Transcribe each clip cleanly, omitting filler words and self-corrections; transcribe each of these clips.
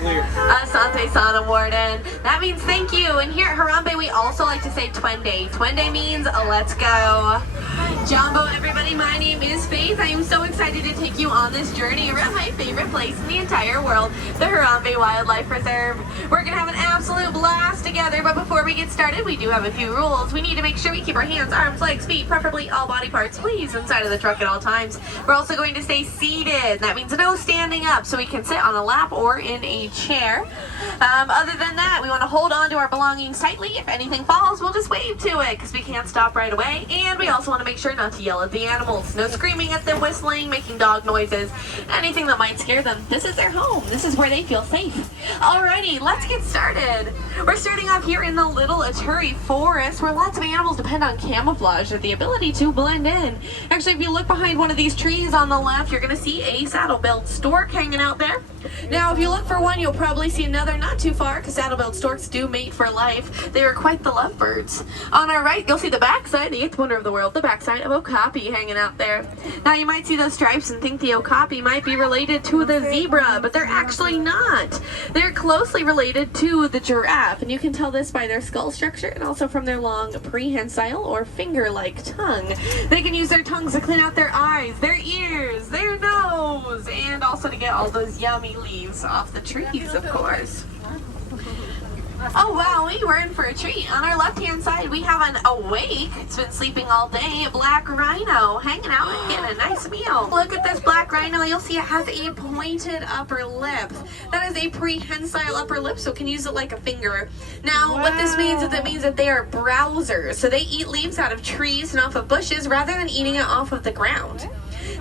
Asante Sana Warden. That means thank you. And here at Harambe, we also like to say Twende. Twende means let's go. Jumbo, everybody, my name is Faith. I am so excited to take you on this journey around my favorite place in the entire world, the Harambe Wildlife Reserve. We're going to have an absolute blast together, but before we get started, we do have a few rules. We need to make sure we keep our hands, arms, legs, feet, preferably all body parts, please, inside of the truck at all times. We're also going to stay seated. That means no standing up, so we can sit on a lap or in a chair. Other than that, we want to hold on to our belongings tightly. If anything falls, we'll just wave to it because we can't stop right away. And we also want to make sure not to yell at the animals. No screaming at them, whistling, making dog noises, anything that might scare them. This is their home. This is where they feel safe. Alrighty, let's get started. We're starting off here in the Little Aturi Forest, where lots of animals depend on camouflage or the ability to blend in. Actually, if you look behind one of these trees on the left, you're going to see a saddle-billed stork hanging out there. Now, if you look for one, you'll probably see another not too far, because saddle-billed storks do mate for life. They are quite the lovebirds. On our right, you'll see the backside, the eighth wonder of the world, the backside of okapi hanging out there. Now, you might see those stripes and think the okapi might be related to the zebra, but they're actually not. They're closely related to the giraffe, and you can tell this by their skull structure and also from their long prehensile or finger-like tongue. They can use their tongues to clean out their eyes, their ears, their nose, and also to get all those yummy leaves off the trees, of course. Oh wow, we're in for a treat. On our left-hand side, we have an awake, it's been sleeping all day, a black rhino hanging out and getting a nice meal. Look at this black rhino. You'll see it has a pointed upper lip. That is a prehensile upper lip, so it can use it like a finger. Now, what this means is it means that they are browsers. So they eat leaves out of trees and off of bushes rather than eating it off of the ground.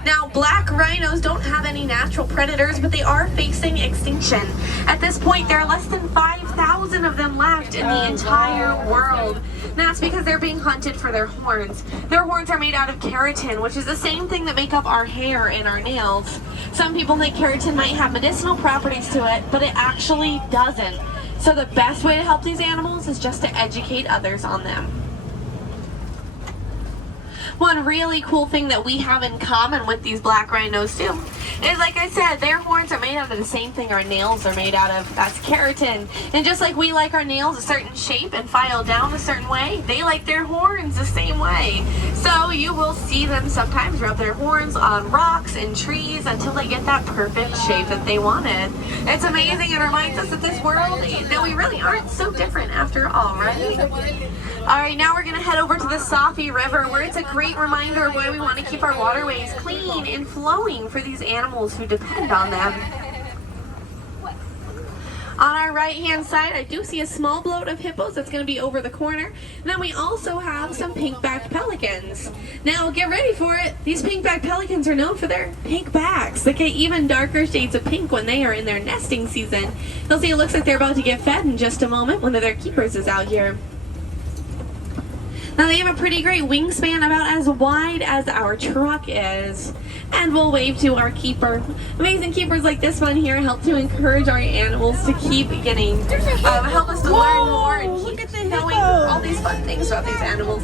Now, black rhinos don't have any natural predators, but they are facing extinction. At this point, there are less than 5,000 of them left in the entire world. And that's because they're being hunted for their horns. Their horns are made out of keratin, which is the same thing that make up our hair and our nails. Some people think keratin might have medicinal properties to it, but it actually doesn't. So the best way to help these animals is just to educate others on them. One really cool thing that we have in common with these black rhinos too is, like I said, their horns are made out of the same thing our nails are made out of. That's keratin. And just like we like our nails a certain shape and file down a certain way, they like their horns the same way. So you will see them sometimes rub their horns on rocks and trees until they get that perfect shape that they wanted. It's amazing. It reminds us that this world, that we really aren't so different after all, right? Alright, now we're going to head over to the Safi River, where it's a great reminder of why we want to keep our waterways clean and flowing for these animals who depend on them. On our right-hand side, I do see a small boat of hippos that's going to be over the corner. And then we also have some pink-backed pelicans. Now, get ready for it. These pink-backed pelicans are known for their pink backs. They get even darker shades of pink when they are in their nesting season. You'll see it looks like they're about to get fed in just a moment. One of their keepers is out here. Now, they have a pretty great wingspan, about as wide as our truck is. And we'll wave to our keeper. Amazing keepers like this one here help to encourage our animals to keep getting, help us to learn more and keep knowing all these fun things about these animals.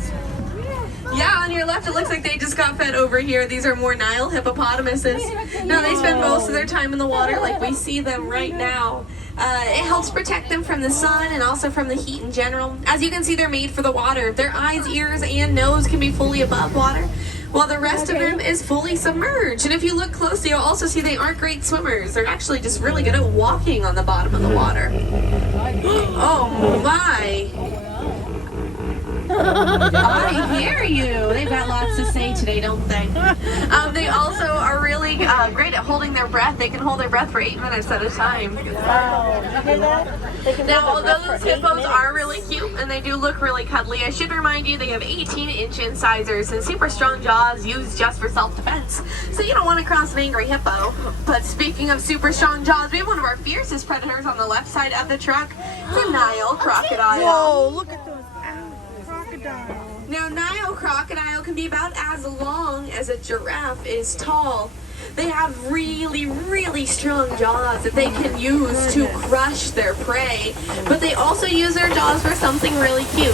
Yeah, on your left, it looks like they just got fed over here. These are more Nile hippopotamuses. Now, they spend most of their time in the water like we see them right now. It helps protect them from the sun and also from the heat in general. As you can see, they're made for the water. Their eyes, ears, and nose can be fully above water, while the rest of them is fully submerged. And if you look closely, you'll also see they aren't great swimmers. They're actually just really good at walking on the bottom of the water. Oh my! I hear you. They've got lots to say today, don't they? They also are really great at holding their breath. They can hold their breath for 8 minutes at a time. Now, although those hippos are really cute and they do look really cuddly, I should remind you they have 18-inch incisors and super strong jaws used just for self-defense. So you don't want to cross an angry hippo. But speaking of super strong jaws, we have one of our fiercest predators on the left side of the truck. It's a Nile crocodile. Whoa, look at those crocodiles. Now, Nile crocodile can be about as long as a giraffe is tall. They have really, really strong jaws that they can use to crush their prey, but they also use their jaws for something really cute.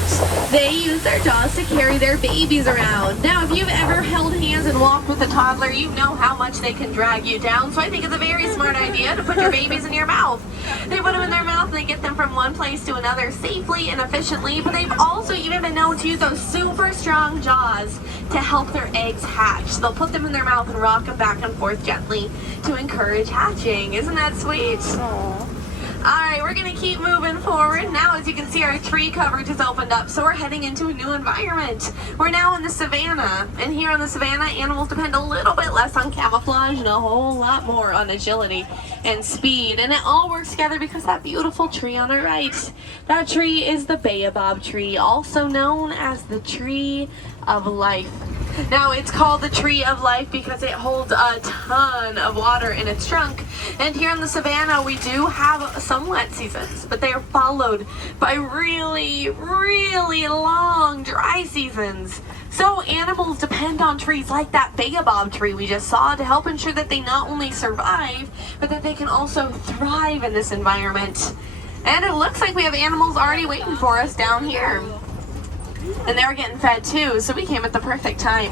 They use their jaws to carry their babies around. Now, if you've ever held hands and walked with a toddler, you know how much they can drag you down, so I think it's a very smart idea to put your babies in your mouth. They put them in their mouth and they get them from one place to another safely and efficiently, but they've also even been known to use those super strong jaws to help their eggs hatch. So they'll put them in their mouth and rock them back and forth gently to encourage hatching. Isn't that sweet? Aww. Alright, we're going to keep moving forward. Now, as you can see, our tree coverage has opened up, so we're heading into a new environment. We're now in the savanna, and here on the savanna, animals depend a little bit less on camouflage and a whole lot more on agility and speed. And it all works together because that beautiful tree on our right, that tree is the baobab tree, also known as the tree of life. Now, it's called the tree of life because it holds a ton of water in its trunk. And here in the savanna, we do have some wet seasons, but they are followed by really, really long dry seasons. So animals depend on trees like that baobab tree we just saw to help ensure that they not only survive, but that they can also thrive in this environment. And it looks like we have animals already waiting for us down here. And they're getting fed too, so we came at the perfect time.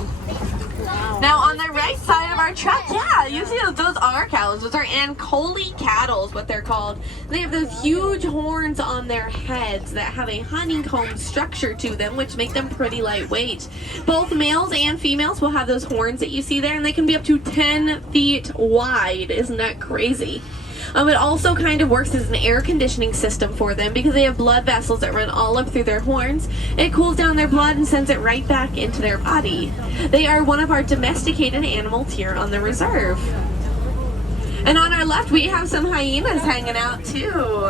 Now on the right side of our truck, yeah, you see those are cows. Those are Ankole cattle is what they're called. They have those huge horns on their heads that have a honeycomb structure to them, which make them pretty lightweight. Both males and females will have those horns that you see there, and they can be up to 10 feet wide. Isn't that crazy? It also kind of works as an air conditioning system for them because they have blood vessels that run all up through their horns. It cools down their blood and sends it right back into their body. They are one of our domesticated animals here on the reserve. And on our left, we have some hyenas hanging out too.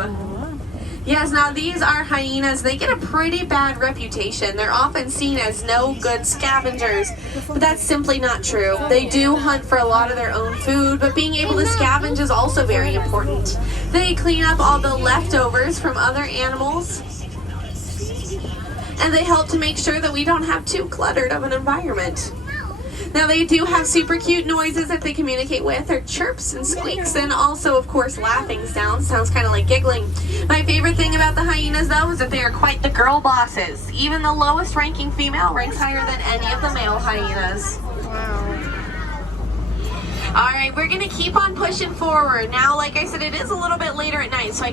Yes, now these are hyenas. They get a pretty bad reputation. They're often seen as no good scavengers, but that's simply not true. They do hunt for a lot of their own food, but being able to scavenge is also very important. They clean up all the leftovers from other animals, and they help to make sure that we don't have too cluttered of an environment. Now they do have super cute noises that they communicate with. They're chirps and squeaks, and also of course laughing sounds. Sounds kind of like giggling. My favorite thing about the hyenas though is that they are quite the girl bosses. Even the lowest ranking female ranks higher than any of the male hyenas. Wow. Alright, we're going to keep on pushing forward. Now, like I said, it is a little bit later at night, so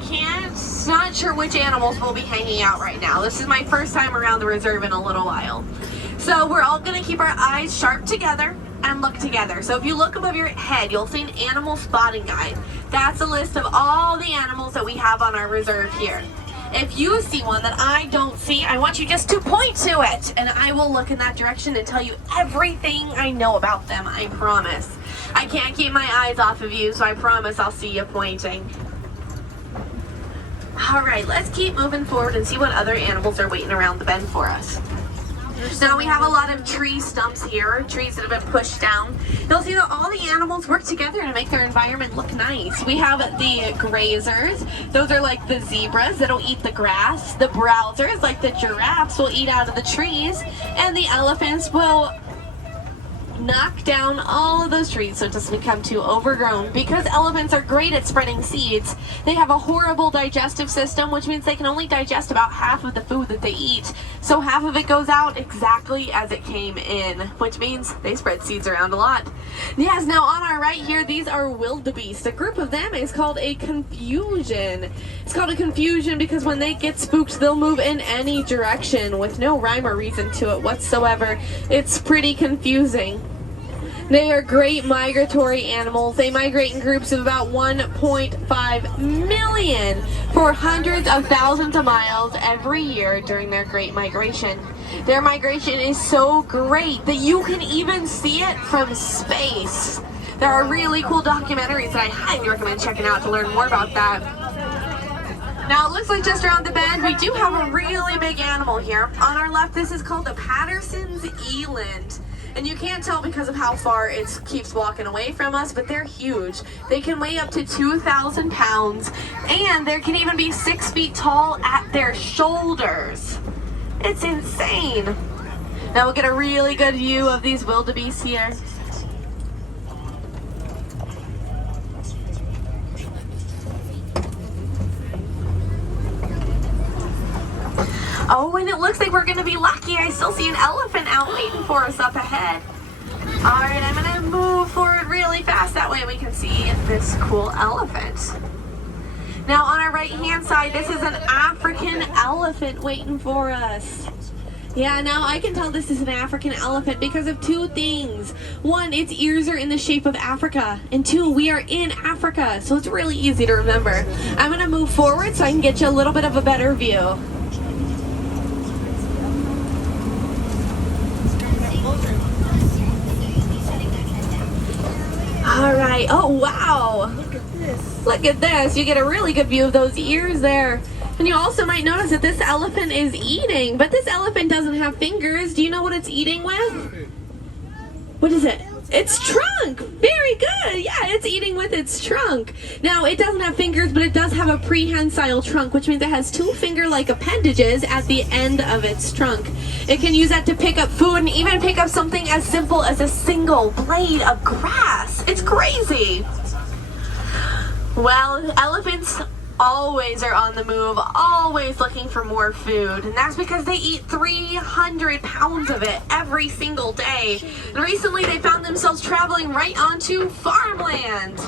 not sure which animals will be hanging out right now. This is my first time around the reserve in a little while. So we're all going to keep our eyes sharp together and look together. So if you look above your head, you'll see an animal spotting guide. That's a list of all the animals that we have on our reserve here. If you see one that I don't see, I want you just to point to it, and I will look in that direction and tell you everything I know about them, I promise. I can't keep my eyes off of you, so I promise I'll see you pointing. Alright, let's keep moving forward and see what other animals are waiting around the bend for us. Now we have a lot of tree stumps here, trees that have been pushed down. You'll see that all the animals work together to make their environment look nice. We have the grazers. Those are like the zebras that'll eat the grass. The browsers, like the giraffes, will eat out of the trees. And the elephants will knock down all of those trees so it doesn't become too overgrown. Because elephants are great at spreading seeds, they have a horrible digestive system, which means they can only digest about half of the food that they eat. So half of it goes out exactly as it came in, which means they spread seeds around a lot. Yes, now on our right here, these are wildebeest. A group of them is called a confusion. It's called a confusion because when they get spooked, they'll move in any direction with no rhyme or reason to it whatsoever. It's pretty confusing. They are great migratory animals. They migrate in groups of about 1.5 million for hundreds of thousands of miles every year during their great migration. Their migration is so great that you can even see it from space. There are really cool documentaries that I highly recommend checking out to learn more about that. Now it looks like just around the bend we do have a really big animal here. On our left, this is called the Patterson's eland. And you can't tell because of how far it keeps walking away from us, but they're huge. They can weigh up to 2,000 pounds, and they can even be 6 feet tall at their shoulders. It's insane. Now we'll get a really good view of these wildebeest here. Oh, and it looks like we're gonna be lucky. I still see an elephant out waiting for us up ahead. All right, I'm gonna move forward really fast. That way we can see this cool elephant. Now on our right hand side, this is an African elephant waiting for us. Yeah, now I can tell this is an African elephant because of two things. One, its ears are in the shape of Africa. And two, we are in Africa, so it's really easy to remember. I'm gonna move forward so I can get you a little bit of a better view. All right, oh wow. Look at this. Look at this, you get a really good view of those ears there. And you also might notice that this elephant is eating, but this elephant doesn't have fingers. Do you know what it's eating with? What is it? Its trunk. Very good. Yeah, it's eating with its trunk. Now, it doesn't have fingers, but it does have a prehensile trunk, which means it has two finger-like appendages at the end of its trunk. It can use that to pick up food and even pick up something as simple as a single blade of grass. It's crazy. Well, elephants always are on the move, always looking for more food, and that's because they eat 300 pounds of it every single day. And recently they found themselves traveling right onto farmland,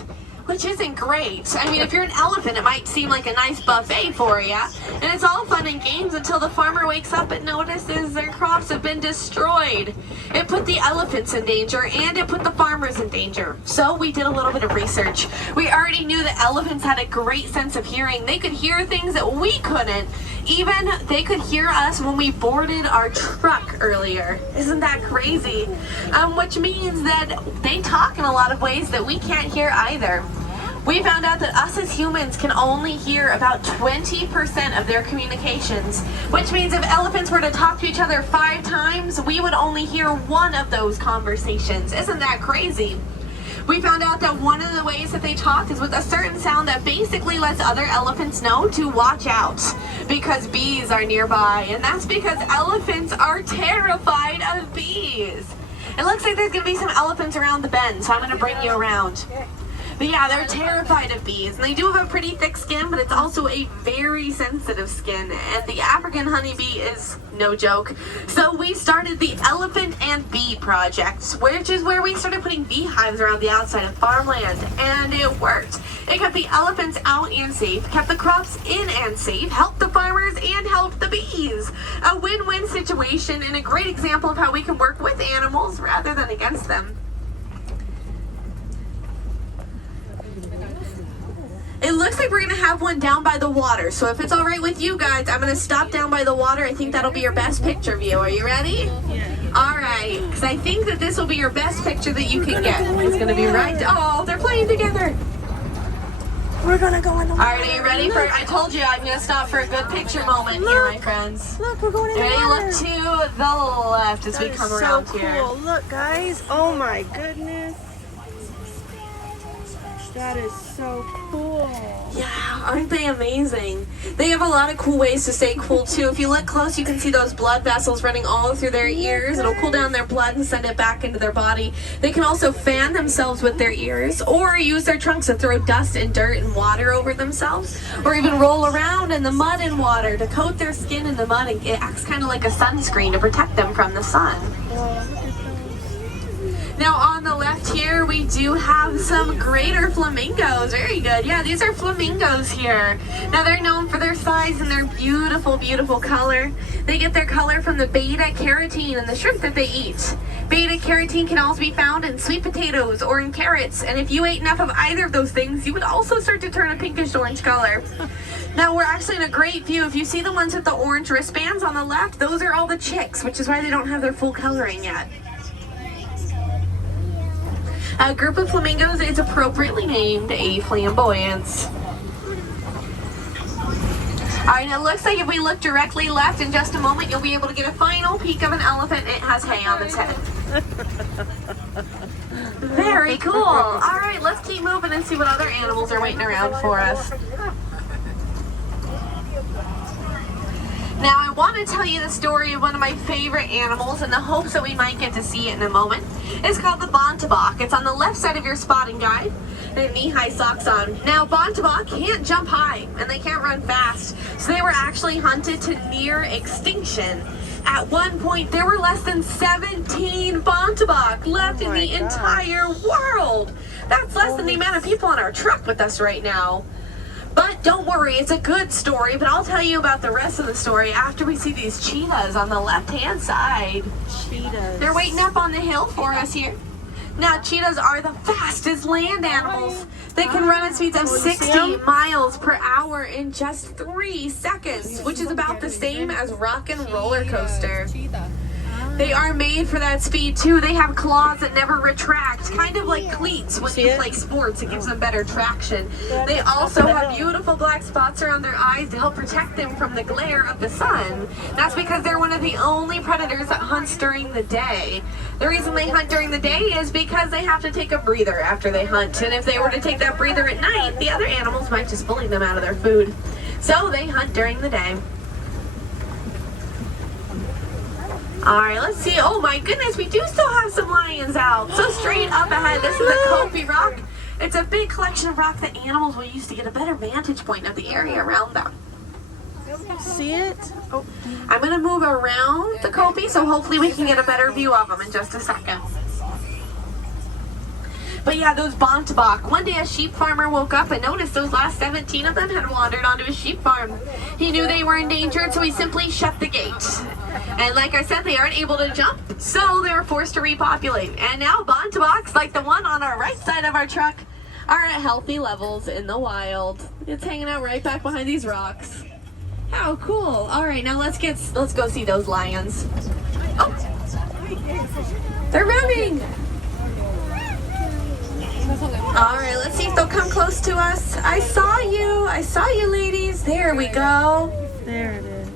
which isn't great. I mean, if you're an elephant, it might seem like a nice buffet for you, and it's all fun and games until the farmer wakes up and notices their crops have been destroyed. It put the elephants in danger, and it put the farmers in danger. So we did a little bit of research. We already knew that elephants had a great sense of hearing. They could hear things that we couldn't. Even they could hear us when we boarded our truck earlier. Isn't that crazy? Which means that they talk in a lot of ways that we can't hear either. We found out that us as humans can only hear about 20% of their communications, which means if elephants were to talk to each other 5 times, we would only hear one of those conversations. Isn't that crazy? We found out that one of the ways that they talk is with a certain sound that basically lets other elephants know to watch out because bees are nearby, and that's because elephants are terrified of bees. It looks like there's gonna be some elephants around the bend, so I'm gonna bring you around. But yeah, they're terrified of bees, and they do have a pretty thick skin, but it's also a very sensitive skin, and the African honeybee is no joke. So we started the Elephant and Bee Project, which is where we started putting beehives around the outside of farmland, and it worked. It kept the elephants out and safe, kept the crops in and safe, helped the farmers, and helped the bees. A win-win situation, and a great example of how we can work with animals rather than against them. It looks like we're gonna have one down by the water, so if it's all right with you guys, I'm gonna stop down by the water. I think that'll be your best picture view. Are you ready? Yeah. All right, because I think that this will be your best picture that you can get. It's gonna be right. Oh, they're playing together. We're gonna go in the water. All right, are you ready for? I told you I'm gonna stop for a good picture moment here, my friends. Look, we're going in the Ready? water. Look to the left as we come around so here. cool. Look, guys. Oh my goodness. That is so cool. Yeah, aren't they amazing? They have a lot of cool ways to stay cool too. If you look close, you can see those blood vessels running all through their ears. It'll cool down their blood and send it back into their body. They can also fan themselves with their ears or use their trunks to throw dust and dirt and water over themselves, or even roll around in the mud and water to coat their skin in the mud, and it acts kind of like a sunscreen to protect them from the sun. Wow, look at those. Now on the left here, we do have some greater flamingos. Very good. Yeah, these are flamingos here. Now they're known for their size and their beautiful, beautiful color. They get their color from the beta carotene in the shrimp that they eat. Beta carotene can also be found in sweet potatoes or in carrots. And if you ate enough of either of those things, you would also start to turn a pinkish orange color. Now we're actually in a great view. If you see the ones with the orange wristbands on the left, those are all the chicks, which is why they don't have their full coloring yet. A group of flamingos is appropriately named a flamboyance. Alright, it looks like if we look directly left in just a moment, you'll be able to get a final peek of an elephant. It has hay on its head. Very cool. Alright, let's keep moving and see what other animals are waiting around for us. Now, I want to tell you the story of one of my favorite animals in the hopes that we might get to see it in a moment. It's called the bontebok. It's on the left side of your spotting guide. They have knee-high socks on. Now, bontebok can't jump high, and they can't run fast. So they were actually hunted to near extinction. At one point, there were less than 17 bontebok left in the entire world. That's less than the amount of people on our truck with us right now. But don't worry, it's a good story, but I'll tell you about the rest of the story after we see these cheetahs on the left-hand side. Cheetahs. They're waiting up on the hill for us here. Now, cheetahs are the fastest land animals. They can run at speeds of 60 miles per hour in just 3 seconds, which is about the same as rock and roller coaster. They are made for that speed too. They have claws that never retract, kind of like cleats when you play sports. It gives them better traction. They also have beautiful black spots around their eyes to help protect them from the glare of the sun. That's because they're one of the only predators that hunts during the day. The reason they hunt during the day is because they have to take a breather after they hunt. And if they were to take that breather at night, the other animals might just bully them out of their food. So they hunt during the day. Alright, let's see. Oh my goodness, we do still have some lions out. So straight up ahead, this is a Kopi rock. It's a big collection of rock that animals will use to get a better vantage point of the area around them. See it? Oh. I'm going to move around the Kopi, so hopefully we can get a better view of them in just a second. But yeah, those bontebok. One day a sheep farmer woke up and noticed those last 17 of them had wandered onto his sheep farm. He knew they were endangered, so he simply shut the gate. And like I said, they aren't able to jump, so they were forced to repopulate. And now bonteboks, like the one on our right side of our truck, are at healthy levels in the wild. It's hanging out right back behind these rocks. How cool. All right, now let's go see those lions. Oh, they're running. All right, let's see if they'll come close to us. I saw you ladies. There we go. There it is.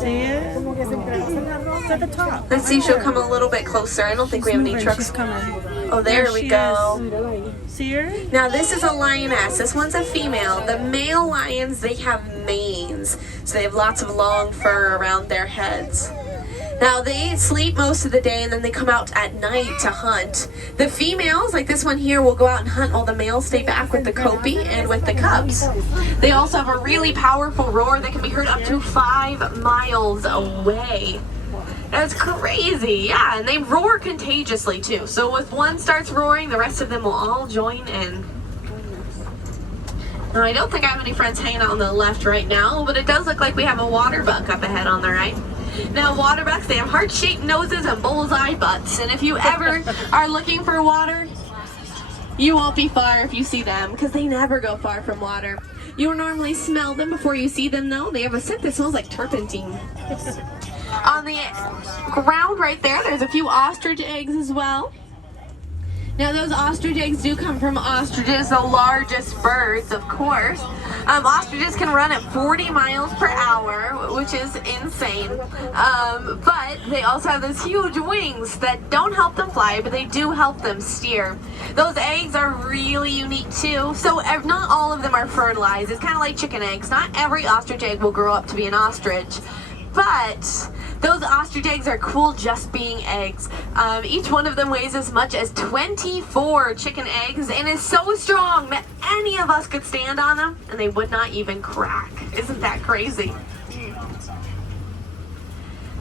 See it? It's at the top. Let's see if she'll come a little bit closer. I don't think we have any trucks. She's coming. Oh, there we go. See her? Now this is a lioness. This one's a female. The male lions, they have manes. So they have lots of long fur around their heads. Now they sleep most of the day and then they come out at night to hunt. The females, like this one here, will go out and hunt while the males stay back with the Kopi and with the cubs. They also have a really powerful roar that can be heard up to 5 miles away. That's crazy, yeah, and they roar contagiously too. So if one starts roaring, the rest of them will all join in. Now I don't think I have any friends hanging out on the left right now, but it does look like we have a water buck up ahead on the right. Now waterbucks, they have heart-shaped noses and bullseye butts, and if you ever are looking for water, you won't be far if you see them, because they never go far from water. You will normally smell them before you see them though. They have a scent that smells like turpentine. On the ground right there, there's a few ostrich eggs as well. Now those ostrich eggs do come from ostriches, the largest birds, of course. Ostriches can run at 40 miles per hour, which is insane. But they also have those huge wings that don't help them fly, but they do help them steer. Those eggs are really unique too. So not all of them are fertilized. It's kind of like chicken eggs. Not every ostrich egg will grow up to be an ostrich. But those ostrich eggs are cool just being eggs. Each one of them weighs as much as 24 chicken eggs and is so strong that any of us could stand on them and they would not even crack. Isn't that crazy?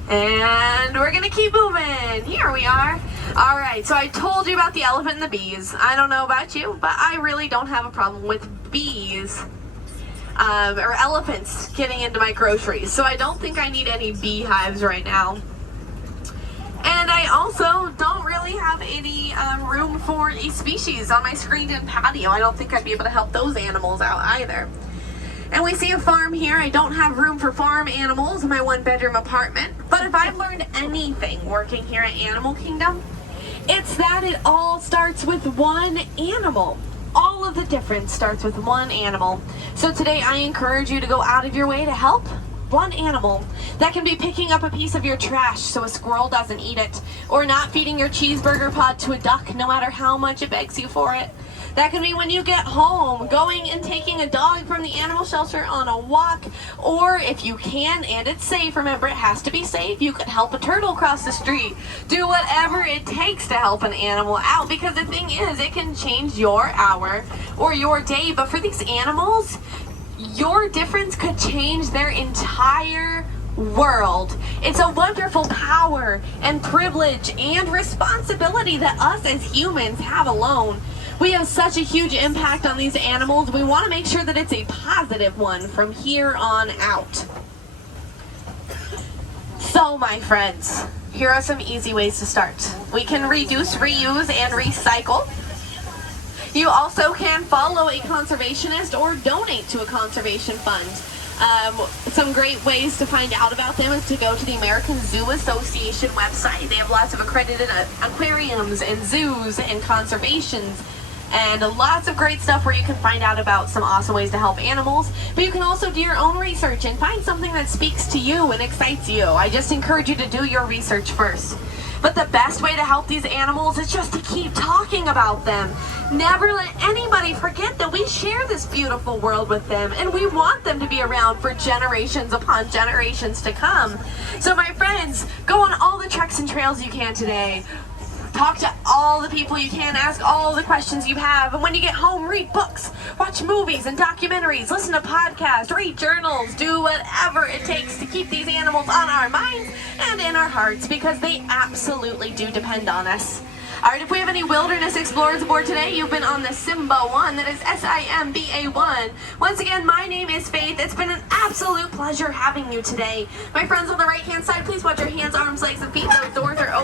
And we're gonna keep moving. Here we are. All right, so I told you about the elephant and the bees. I don't know about you, but I really don't have a problem with bees. Or elephants getting into my groceries. So I don't think I need any beehives right now. And I also don't really have any room for a species on my screened-in patio. I don't think I'd be able to help those animals out either. And we see a farm here. I don't have room for farm animals in my one-bedroom apartment. But if I've learned anything working here at Animal Kingdom, it's that it all starts with one animal. All of the difference starts with one animal. So today I encourage you to go out of your way to help one animal. That can be picking up a piece of your trash so a squirrel doesn't eat it, or not feeding your cheeseburger pod to a duck no matter how much it begs you for it. That can be when you get home, going and taking a dog from the animal shelter on a walk, or if you can and it's safe, remember it has to be safe, you could help a turtle cross the street. Do whatever it takes to help an animal out, because the thing is, it can change your hour or your day, but for these animals, your difference could change their entire world. It's a wonderful power and privilege and responsibility that us as humans have alone. We have such a huge impact on these animals. We want to make sure that it's a positive one from here on out. So, my friends, here are some easy ways to start. We can reduce, reuse, and recycle. You also can follow a conservationist or donate to a conservation fund. Some great ways to find out about them is to go to the American Zoo Association website. They have lots of accredited aquariums and zoos and conservations and lots of great stuff where you can find out about some awesome ways to help animals. But you can also do your own research and find something that speaks to you and excites you. I just encourage you to do your research first. But the best way to help these animals is just to keep talking about them. Never let anybody forget that we share this beautiful world with them, and we want them to be around for generations upon generations to come. So my friends, go on all the treks and trails you can today. Talk to all the people you can, ask all the questions you have, and when you get home, read books, watch movies and documentaries, listen to podcasts, read journals, do whatever it takes to keep these animals on our minds and in our hearts, because they absolutely do depend on us. All right, if we have any wilderness explorers aboard today, you've been on the Simba 1, that is SIMBA 1. Once again, my name is Faith. It's been an absolute pleasure having you today. My friends on the right-hand side, please watch your hands, arms, legs, and feet. Those doors are open.